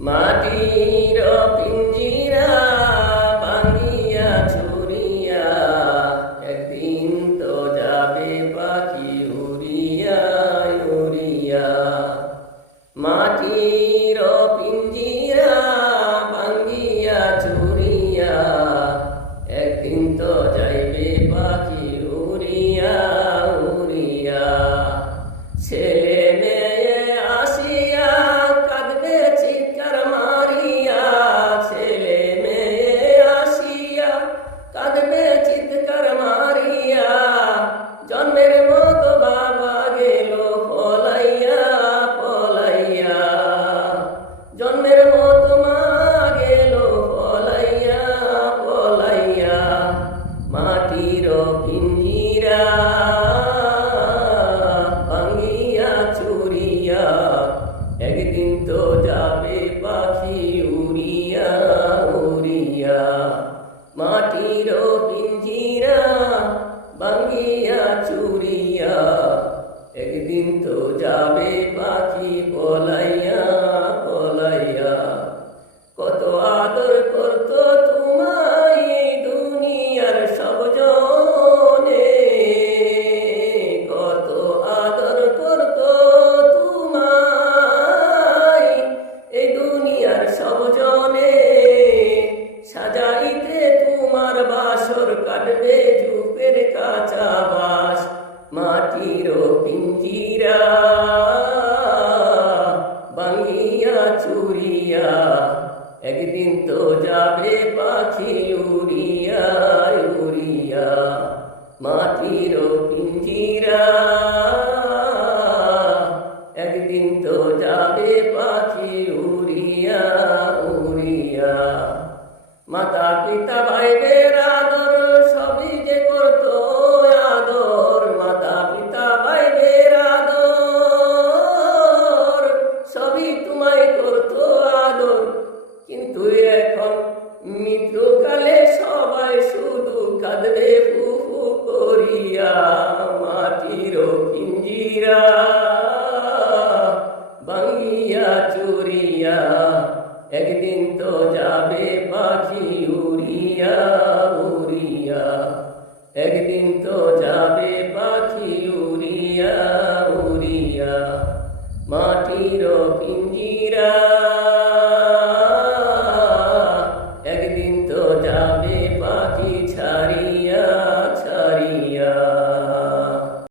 মাটির পিঞ্জিরা ভাঙিয়া চুরিয়া একদিন তো যাবে পাখি উড়িয়া উড়িয়া। মাটির পিঞ্জিরা ভাঙিয়া চুরিয়া একদিন তো যাইবে পাখি উড়িয়া উড়িয়া। ছেলে মেয়ে আসিয়া কাঁদবে চিৎকার মারিয়া, ছেলে মেয়ে আসিয়া কাঁদবে চিৎকার মারিয়া। জন্মের মতো বাবা গেল পলাইয়া পলাইয়া, জন্মের মতো মা গেল পলাইয়া পলাইয়া। মাটির পিঞ্জিরা ভাঙিয়া চুরিয়া একদিন তো যাবে পাখি উড়িয়া উড়িয়া। মাটির পিঞ্জিরা ভাঙিয়া চুরিয়া একদিন তো যাবে পাখি পলাইয়া পলাইয়া। কত আদর করতো তোমায় এই দুনিয়ার সব জনে, কত আদর করতো তোমায় এই দুনিয়ার সব জনে। সাজাইতে তোমার বাসর কাটবে ঝুপের কাঁচা বাস। মাটির পিঞ্জিরা ভাঙিয়া চুরিয়া একদিন তো যাবে পাখি উড়িয়া উড়িয়া। মাটির পিঞ্জিরা একদিন তো যাবে পাখি উড়িয়া উড়িয়া। মাতা পিতা ভাই বেরা